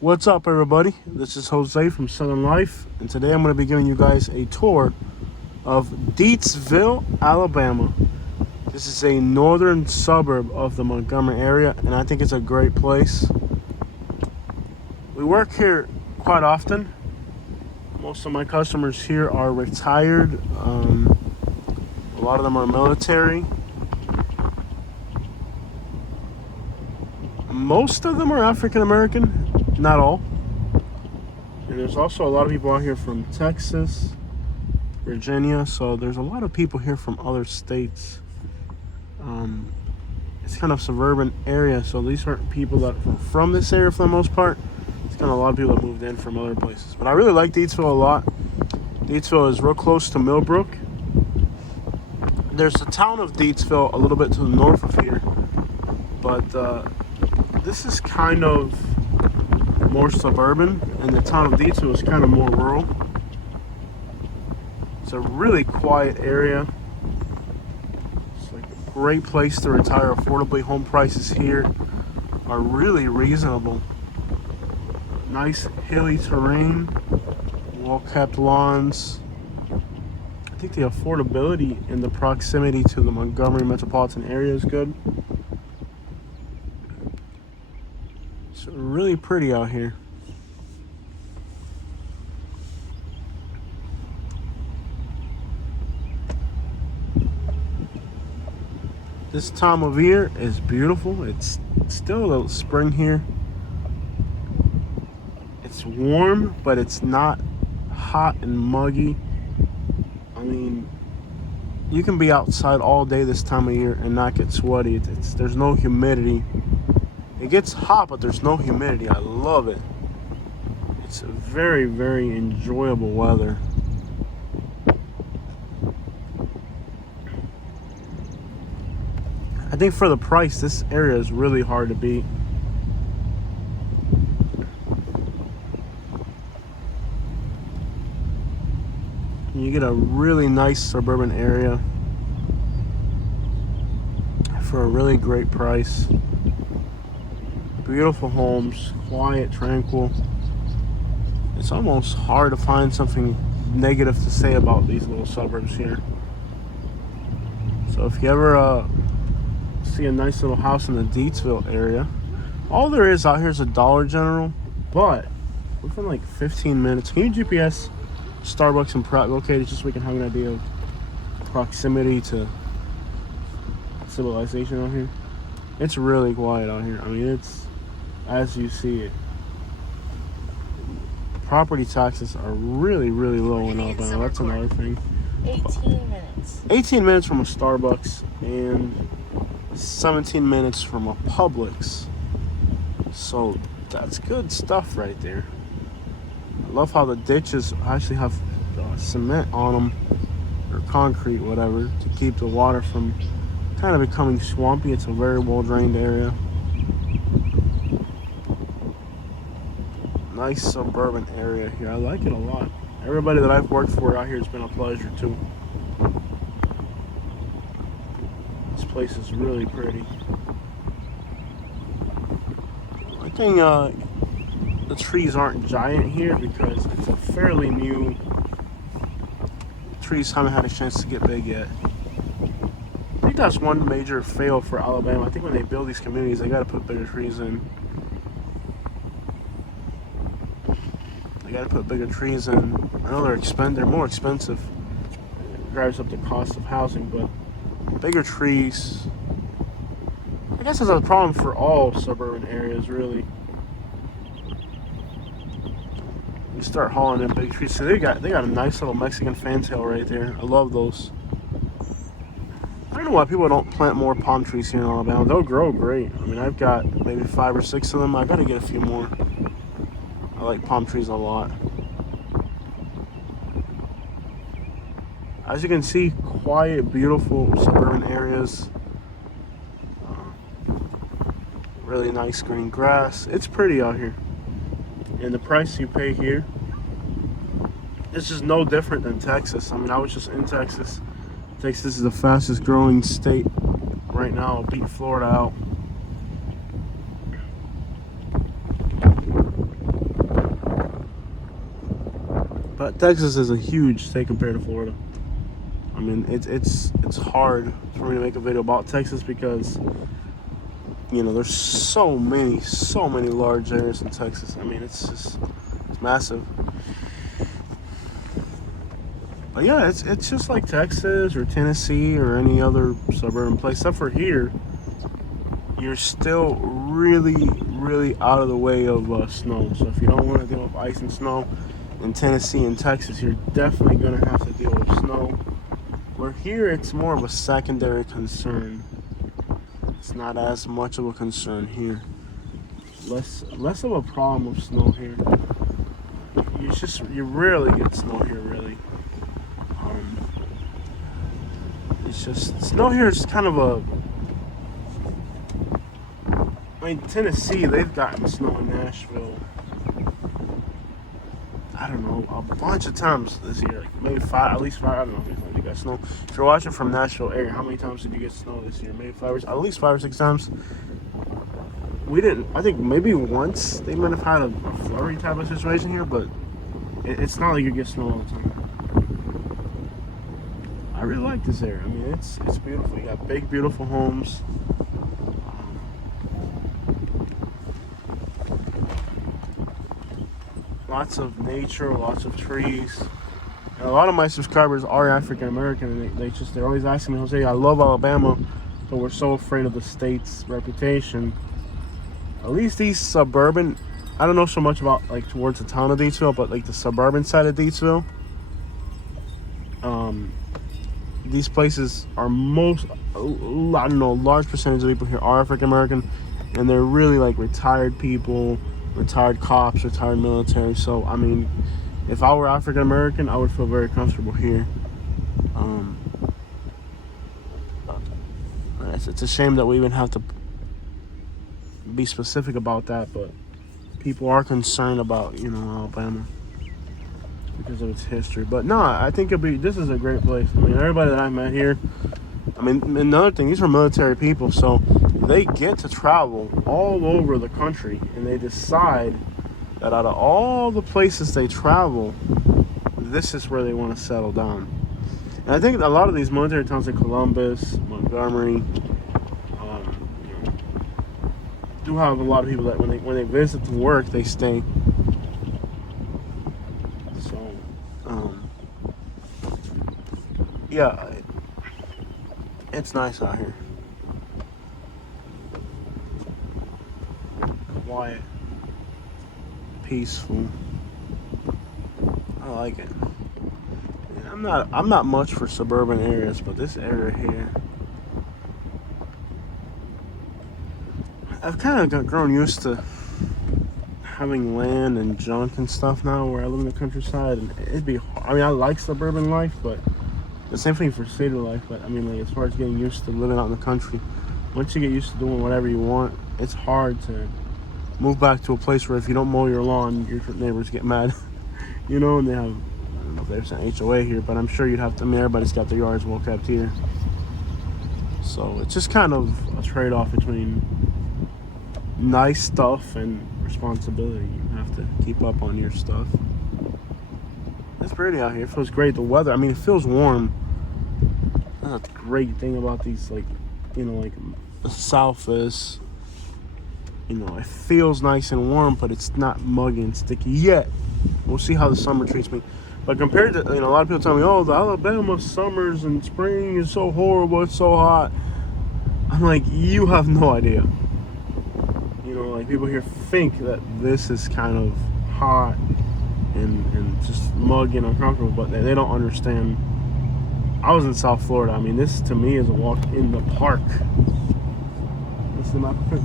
What's up, everybody? This is Jose from Southern Life, and today I'm going to be giving you guys a tour of Deatsville, Alabama. This is a northern suburb of the Montgomery area, and I think it's a great place. We work here quite often. Most of my customers here are retired. A lot of them are military. Most of them are African American. Not all. And there's also a lot of people out here from Texas, Virginia, so there's a lot of people here from other states. It's kind of suburban area, so these aren't people that are from this area for the most part. It's kind of a lot of people that moved in from other places. But I really like Deatsville a lot. Deatsville is real close to Millbrook. There's the town of Deatsville a little bit to the north of here, but this is kind of more suburban, and the town of Deatsville is kind of more rural. It's a really quiet area. It's like a great place to retire affordably. Home prices here are really reasonable. Nice hilly terrain, well-kept lawns. I think the affordability and the proximity to the Montgomery metropolitan area is good. It's really pretty out here. This time of year is beautiful. It's still a little spring here. It's warm, but it's not hot and muggy. I mean, you can be outside all day this time of year and not get sweaty. There's no humidity. It gets hot, but there's no humidity. I love it. It's very, very enjoyable weather. I think for the price, this area is really hard to beat. You get a really nice suburban area for a really great price. Beautiful homes, quiet, tranquil. It's almost hard to find something negative to say about these little suburbs here. So if you ever see a nice little house in the Deatsville area, all there is out here is a Dollar General, but within like 15 minutes, can you GPS Starbucks and Pratt located just so we can have an idea of proximity to civilization out here? It's really quiet out here. I mean, it's as you see it. Property taxes are really, really low in Alabama. That's another thing. 18 minutes. 18 minutes from a Starbucks and 17 minutes from a Publix. So that's good stuff right there. I love how the ditches actually have cement on them, or concrete, whatever, to keep the water from kind of becoming swampy. It's a very well drained area. Nice suburban area here. I like it a lot. Everybody that I've worked for out here has been a pleasure too. This place is really pretty. I think the trees aren't giant here because it's a fairly new. Trees haven't had a chance to get big yet. I think that's one major fail for Alabama. I think when they build these communities, they got to put bigger trees in. They got to put bigger trees in. I know they're more expensive. It drives up the cost of housing, but bigger trees, I guess that's a problem for all suburban areas, really. You start hauling in big trees. So they got a nice little Mexican fantail right there. I love those. I don't know why people don't plant more palm trees here in Alabama. They'll grow great. I mean, I've got maybe 5 or 6 of them. I gotta get a few more. I like palm trees a lot. As you can see, quiet, beautiful suburban areas. Really nice green grass. It's pretty out here. And the price you pay here, it's just no different than Texas. I mean, I was just in Texas. Texas is the fastest growing state right now. Beat Florida out. But Texas is a huge state compared to Florida. I mean, it's hard for me to make a video about Texas because there's so many large areas in Texas. I mean, it's massive. But yeah, it's just like Texas or Tennessee or any other suburban place. Except for here, you're still really out of the way of snow. So if you don't want to deal with ice and snow in Tennessee and Texas, you're definitely going to have to deal with snow. Where here, it's more of a secondary concern. It's not as much of a concern here. Less of a problem with snow here. You rarely get snow here, really. It's just snow here is kind of a. I mean, Tennessee, they've gotten snow in Nashville. I don't know, a bunch of times this year. Like maybe five, at least five. I don't know how many times you got snow. If you're watching from Nashville area, how many times did you get snow this year? Maybe at least 5 or 6 times. We didn't. I think maybe once they might have had a flurry type of situation here, but it's not like you get snow all the time. I really like this area. I mean, it's beautiful. You got big, beautiful homes. Lots of nature, lots of trees. And a lot of my subscribers are African American, and they're always asking me, Jose, I love Alabama, but we're so afraid of the state's reputation. At least these suburban, I don't know so much about like towards the town of Deatsville, but like the suburban side of Deatsville, these places are large percentage of people here are African American, and they're really like retired people, retired cops, retired military. So I mean, if I were African American, I would feel very comfortable here. It's a shame that we even have to be specific about that, but people are concerned about Alabama because of its history. But no, I think this is a great place. I mean, everybody that I met here, I mean, another thing, these are military people, so they get to travel all over the country, and they decide that out of all the places they travel, this is where they want to settle down. And I think a lot of these military towns like Columbus, Montgomery, do have a lot of people that when they visit to work, they stay. So, yeah, it's nice out here. Quiet, peaceful. I like it. Yeah, I'm not much for suburban areas, but this area here, I've kind of grown used to having land and junk and stuff now where I live in the countryside, and I mean, I like suburban life, but the same thing for city life. But I mean, like, as far as getting used to living out in the country, once you get used to doing whatever you want, it's hard to move back to a place where if you don't mow your lawn, your neighbors get mad. And they have, I don't know if there's an HOA here, but I'm sure you'd have to, I mean, everybody's got their yards well kept here. So it's just kind of a trade-off between nice stuff and responsibility. You have to keep up on your stuff. It's pretty out here. It feels great. The weather, I mean, it feels warm. That's a great thing about these, like the South is, it feels nice and warm, but it's not muggy and sticky yet. We'll see how the summer treats me. But compared to, a lot of people tell me, oh, the Alabama summers and spring is so horrible, it's so hot. I'm like, you have no idea. Like, people here think that this is kind of hot and just muggy and uncomfortable, but they don't understand. I was in South Florida. I mean, this to me is a walk in the park. This is my pick.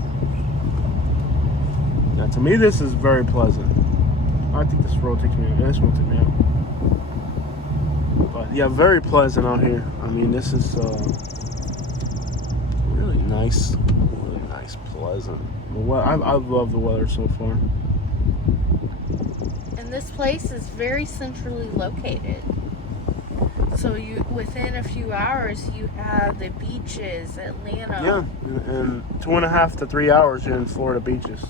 Now, to me, this is very pleasant. I think this road takes me out. This one took me out. But yeah, very pleasant out here. I mean, this is really nice, pleasant. I love the weather so far. And this place is very centrally located. So within a few hours, you have the beaches, Atlanta. Yeah, and 2.5 to 3 hours you're in Florida beaches.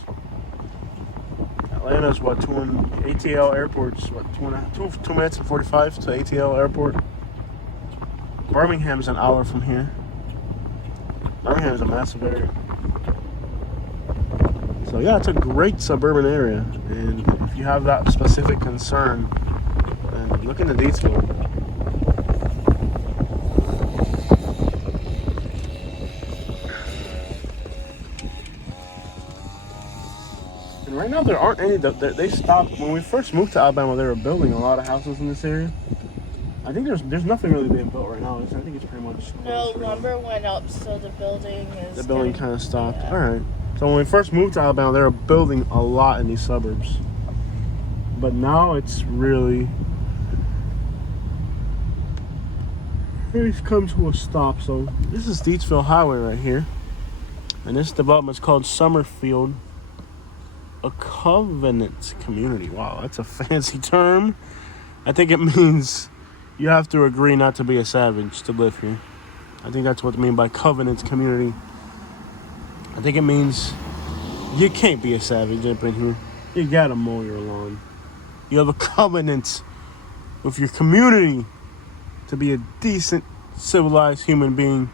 Atlanta's what, ATL airport's what, 2 minutes and 45 to ATL airport. Birmingham's an hour from here. Birmingham's a massive area. So yeah, it's a great suburban area, and if you have that specific concern, then look into Deatsville. And right now there aren't any. They stopped when we first moved to Alabama. They were building a lot of houses in this area. I think there's nothing really being built right now. I think it's pretty much No, lumber went up, so the building is. The building kind of stopped. Yeah. All right. So when we first moved to Alabama, they were building a lot in these suburbs, but now it's come to a stop. So this is Deatsville Highway right here, and this development is called Summerfield, a covenant community. Wow, that's a fancy term. I think it means you have to agree not to be a savage to live here. I think that's what they mean by covenant community. I think it means you can't be a savage up in here. You gotta mow your lawn. You have a covenant with your community to be a decent, civilized human being.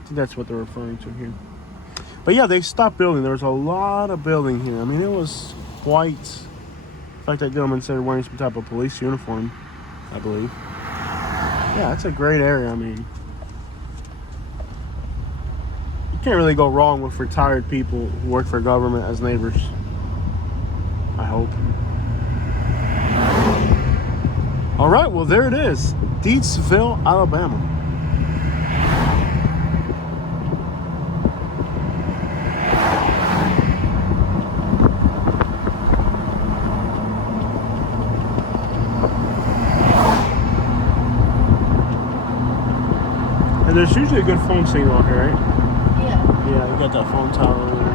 I think that's what they're referring to here. But yeah, they stopped building. There was a lot of building here. I mean, it was white. In fact, that gentleman said wearing some type of police uniform, I believe. Yeah, it's a great area. I mean, you can't really go wrong with retired people who work for government as neighbors. I hope. All right, well, there it is. Deatsville, Alabama. And there's usually a good phone signal here, right? Yeah. Yeah, you got that phone tower over there.